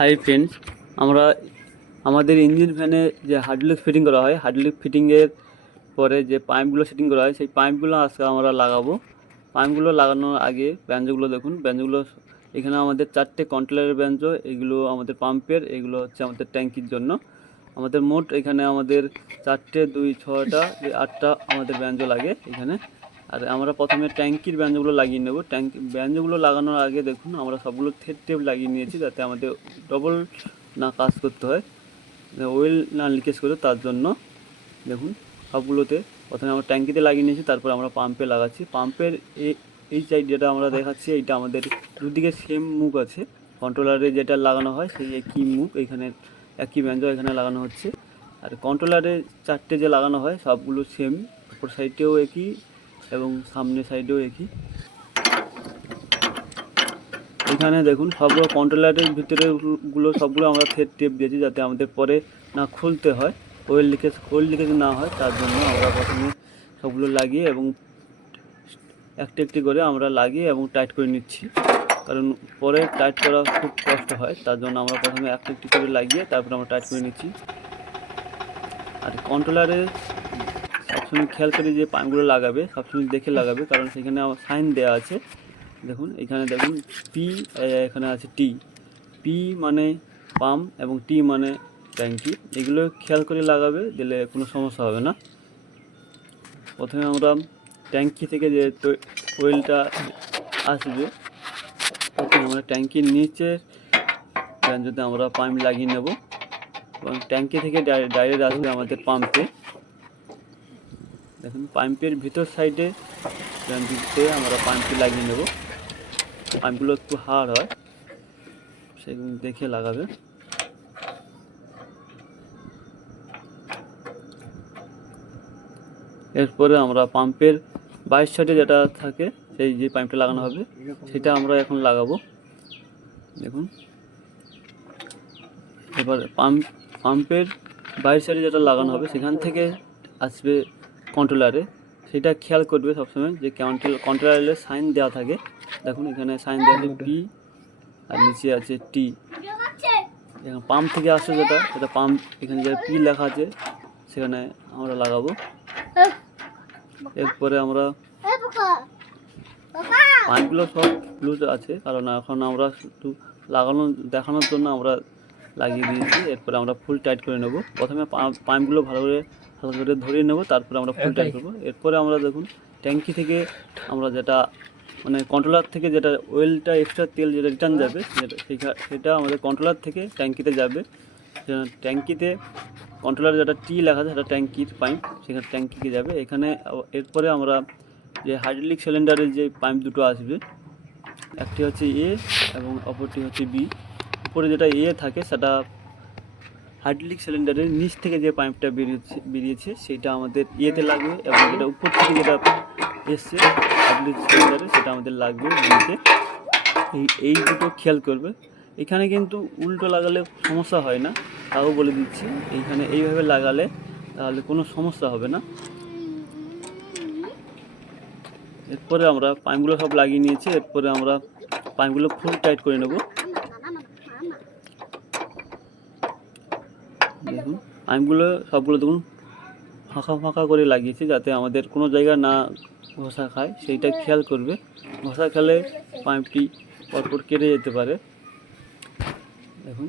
Hi friends, আমরা আমাদের engine ফ্যানে যে হাইড্রোলিক ফিটিং করা হয়, হাইড্রোলিক ফিটিংয়ের পরে যে পাইপগুলো সেটিং করা হয়, সেই পাইপগুলো আজকে আমরা লাগাবো। পাইপগুলো লাগানোর আগে ব্যঞ্জগুলো দেখুন। ব্যঞ্জগুলো এখানে আমাদের 4টে কন্ট্রোলারের ব্যঞ্জ, এগুলো আমাদের পাম্পের, এগুলো হচ্ছে আমাদের ট্যাঙ্কির জন্য। আমাদের মোট এখানে আমাদের 4টে 2 6টা 8টা আমাদের ব্যঞ্জ লাগে এখানে। আর আমরা প্রথমে ট্যাঙ্কির ব্যঞ্জগুলো লাগিয়ে নেব। ব্যঞ্জগুলো লাগানোর আগে দেখুন আমরা সবগুলো থ্রেড টেপ লাগিয়ে নিয়েছি, যাতে আমাদের ডবল না কাজ করতে হয়, অয়েল না লিকেজ করে, তার জন্য দেখুন সবগুলোতে প্রথমে আমরা ট্যাঙ্কিতে লাগিয়ে নিয়েছি, তারপর আমরা পাম্পে লাগাচ্ছি। পাম্পের এই সাইড যেটা আমরা দেখাচ্ছি, এইটা আমাদের দুদিকে সেম মুখ আছে। কন্ট্রোলারে যেটা লাগানো হয় সেই একই মুখ, এখানে একই ব্যঞ্জ এখানে লাগানো হচ্ছে। আর কন্ট্রোলারে 4টে যে লাগানো হয় সবগুলো সেম, উপর সাইডেও একই এবং সামনের সাইডেও একই। এখানে দেখুন সবগুলো কন্ট্রোলারের ভিতরে গুলো সবগুলো আমরা থ্রেড টেপ দিয়েছি, যাতে আমাদের পরে না খুলতে হয়, অয়েল লিকেজ না হয়, তার জন্য আমরা প্রথমে সবগুলো লাগিয়ে এবং একটি একটি করে আমরা লাগিয়ে এবং টাইট করে নিচ্ছি, কারণ পরে টাইট করা খুব কষ্ট হয়। তার জন্য আমরা প্রথমে একটি একটি করে লাগিয়ে তারপর আমরা টাইট করে নিচ্ছি। আর কন্ট্রোলারে সবসময় খেয়াল করে যে পাইপগুলো লাগাবে সবসময় দেখে লাগাবে, কারণ সেখানে আমার সাইন দেওয়া আছে। দেখুন এখানে দেখুন পি, এখানে আছে টি। পি মানে পাম্প এবং টি মানে ট্যাঙ্কি। এগুলো খেয়াল করে লাগাবে, দিলে কোনো সমস্যা হবে না। প্রথমে আমরা ট্যাঙ্কি থেকে যে অয়েলটা আসবে, প্রথমে আমরা ট্যাঙ্কির নিচে যদি আমরা পাম্প লাগিয়ে নেব, এবং ট্যাঙ্কি থেকে ডাইরেক্ট আসবে আমাদের পাম্পে। দেখুন পাম্পের ভিতর সাইডে দিতে আমরা পাম্পটি লাগিয়ে নেব। পাম্পগুলো একটু হার্ড হয়, সেগুলো দেখে লাগাবে। এরপরে আমরা পাম্পের 22 সাইডে যেটা থাকে, সেই যে পাইপটা লাগানো হবে সেটা আমরা এখন লাগাবো। দেখুন এবার পাম্পের 22 সাইডে যেটা লাগানো হবে সেখান থেকে আসবে কন্ট্রোলারে। সেটা খেয়াল করবে সবসময় যে কন্ট্রোলারে সাইন দেওয়া থাকে। দেখুন এখানে সাইন দেওয়া আছে পি, আর নিচে আছে টি। এখানে পাম্প থেকে আসছে সেটা পাম্প, এখানে যে পি লেখা আছে সেখানে আমরা লাগাবো। এরপরে আমরা পাইপগুলো সব লুজ আছে, কারণ এখন আমরা শুধু দেখানোর জন্য আমরা লাগিয়ে দিয়েছি। এরপরে আমরা ফুল টাইট করে নেব। প্রথমে পাইপগুলো ভালো করে ধরিয়ে নেব, তারপরে আমরা ফুল টাইট করবো। এরপরে আমরা দেখুন ট্যাঙ্কি থেকে আমরা যেটা মানে কন্ট্রোলার থেকে যেটা অয়েলটা এক্সট্রা তেল যেটা রিটার্ন যাবে, সেটা আমাদের কন্ট্রোলার থেকে ট্যাঙ্কিতে যাবে। ট্যাঙ্কিতে কন্ট্রোলার যেটা টি লেখা আছে সেটা ট্যাঙ্কির পাইপ, সেখানে ট্যাঙ্কিকে যাবে এখানে। এরপরে আমরা যে হাইড্রোলিক সিলিন্ডারের যে পাইপ দুটো আসবে, একটি হচ্ছে এ এবং অপরটি হচ্ছে বি। উপরে যেটা এ থাকে সেটা হাইড্রোলিক সিলিন্ডারের নিচ থেকে যে পাইপটা বেরিয়েছে সেটা আমাদের এতে লাগবে, এবং যেটা উপর থেকে যেটা এসছে হাইড্রোলিক সিলিন্ডারে সেটা আমাদের লাগবে বিতে। এই দুটো খেয়াল করবে। এখানে কিন্তু উল্টো লাগালে সমস্যা হয় না, তাও বলে দিচ্ছি। এইখানে এইভাবে লাগালে তাহলে কোনো সমস্যা হবে না। এরপরে আমরা পাইপগুলো সব লাগিয়ে নিয়েছি। এরপরে আমরা পাইপগুলো ফুল টাইট করে নেব। দেখুন পাইপগুলো সবগুলো দেখুন ফাঁকা করে লাগিয়েছি, যাতে আমাদের কোনো জায়গা না ঘষা খায়, সেইটা খেয়াল করবে। ঘষা খেলে পাইপটি পরপর কেটে যেতে পারে। দেখুন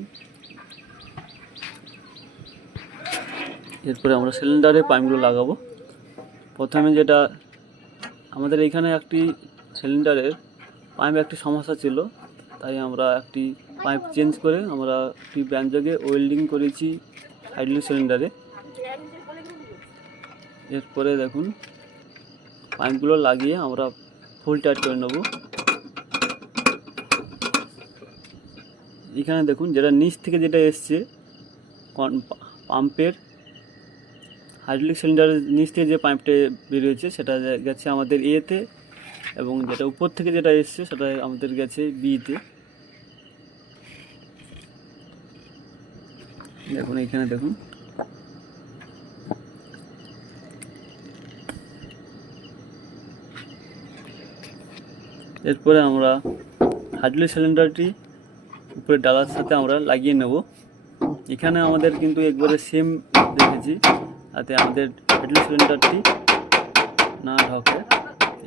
এরপরে আমরা সিলিন্ডারে পাইপগুলো লাগাবো। প্রথমে যেটা আমাদের এখানে একটি সিলিন্ডারের পাইপ একটি সমস্যা ছিল, তাই আমরা একটি পাইপ চেঞ্জ করে আমরা একটি ব্যঞ্জকে ওয়েল্ডিং করেছি হাইড্রোলিক সিলিন্ডারে। এরপরে দেখুন পাইপগুলো লাগিয়ে আমরা ফুল টাইট করে নেব। এখানে দেখুন যেটা নিচ থেকে যেটা এসছে পাম্পের হাইড্রোলিক সিলিন্ডারের নিচ থেকে যে পাইপটা বেরিয়েছে সেটা গেছে আমাদের এতে, এবং যেটা উপর থেকে যেটা এসছে সেটা আমাদের গেছে বিতে। দেখুন এখানে দেখুন এরপরে আমরা হাইড্রোলিক সিলিন্ডারটি উপরে ডালার সাথে আমরা লাগিয়ে নেব। এখানে আমাদের কিন্তু একবারে সেম রেখেছি যাতে আমাদের হাইড্রোলিক সিলিন্ডারটি না ঢোকে।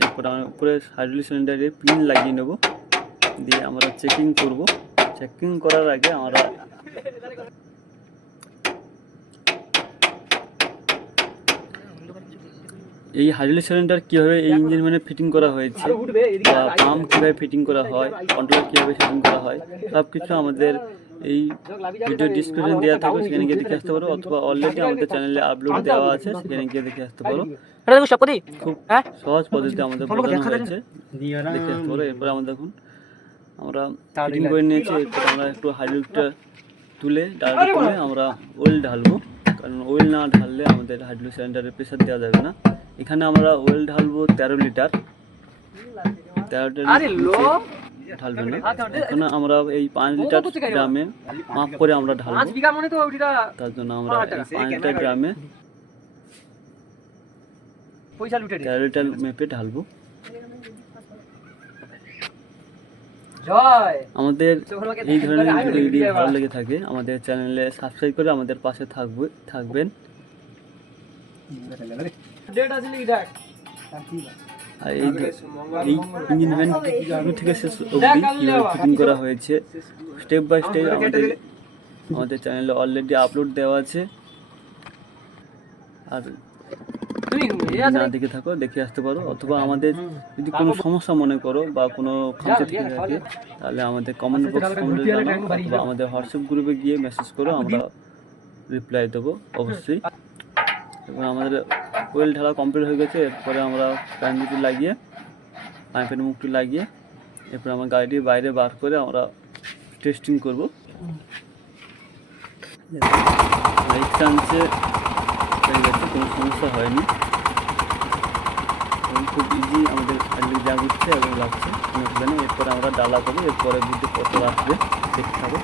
এরপর আমরা উপরে হাইড্রোলিক সিলিন্ডারে পিন লাগিয়ে নেব, দিয়ে আমরা চেকিং করব। চেকিং করার আগে আমরা এই হাইড্রোলিক সিলিন্ডার কীভাবে এই ইঞ্জিন মানে ফিটিং করা হয়েছে বা পাম্প কীভাবে ফিটিং করা হয়, কন্ট্রোলার কীভাবে ফিটিং করা হয়, সব কিছু আমাদের এই ভিডিও ডিসক্রিপশন দেওয়া থাকবে, সেখানে গিয়ে দেখে আসতে পারো, অথবা অলরেডি আমাদের চ্যানেলে আপলোড দেওয়া আছে, সেখানে গিয়ে দেখে আসতে পারো। খুব সহজ পদ্ধতি আমাদের বোঝানো হয়েছে, দেখে আসতে পারো। এরপরে আমরা দেখুন আমরা ফিটিং করে নিয়েছি। এরপর আমরা একটু হাইড্রোলিকটা তুলে ডালটা তুলে আমরা অয়েল ঢালবো, কারণ অয়েল না ঢাললে আমাদের হাইড্রোলিক সিলিন্ডারে প্রেসার দেওয়া যাবে না। এখানে আমরা অয়েল ঢালবো 13 লিটার। 13 লিটার ঢালবে না, এখন আমরা এই 5 লিটার গ্রামে মাপ করে আমরা ঢালবো। তার জন্য আমরা এই 5 লিটার গ্রামে 13 লিটার মেপে ঢালবো। আমাদের এই ধরনের ভিডিও যদি ভালো লেগে থাকে আমাদের চ্যানেলে সাবস্ক্রাইব করে আমাদের পাশে থাকবেন। আর এই ইঞ্জিন ভ্যান শুরু থেকে শেষ অবধি কীভাবে ফিটিং করা হয়েছে স্টেপ বাই স্টেপ আমাদের চ্যানেলে অলরেডি আপলোড দেওয়া আছে। আর না দেখে থাকো, দেখে আসতে পারো, অথবা আমাদের যদি কোনো সমস্যা মনে করো বা কোনো খামতি থেকে থাকে তাহলে আমাদের কমেন্ট বক্সে কমেন্টে জানাও, অথবা আমাদের হোয়াটসঅ্যাপ গ্রুপে গিয়ে মেসেজ করো, আমরা রিপ্লাই দেবো অবশ্যই। এবং আমাদের অয়েল ঢালা কমপ্লিট হয়ে গেছে। এরপরে আমরা প্যান দুটি লাগিয়ে পাইপের মুখটি লাগিয়ে এরপরে আমরা গাড়িটি বাইরে বার করে আমরা টেস্টিং করব। লাইট চান্সে হয়ে গেছে, কোনো সমস্যা হয়নি, খুব ইজি আমাদের যা বুঝছে এবং লাগছে কোনো অসুবিধা নেই। এরপরে আমরা ডালা করবো, এরপরে বুঝতে কত আসবে দেখতে হবে।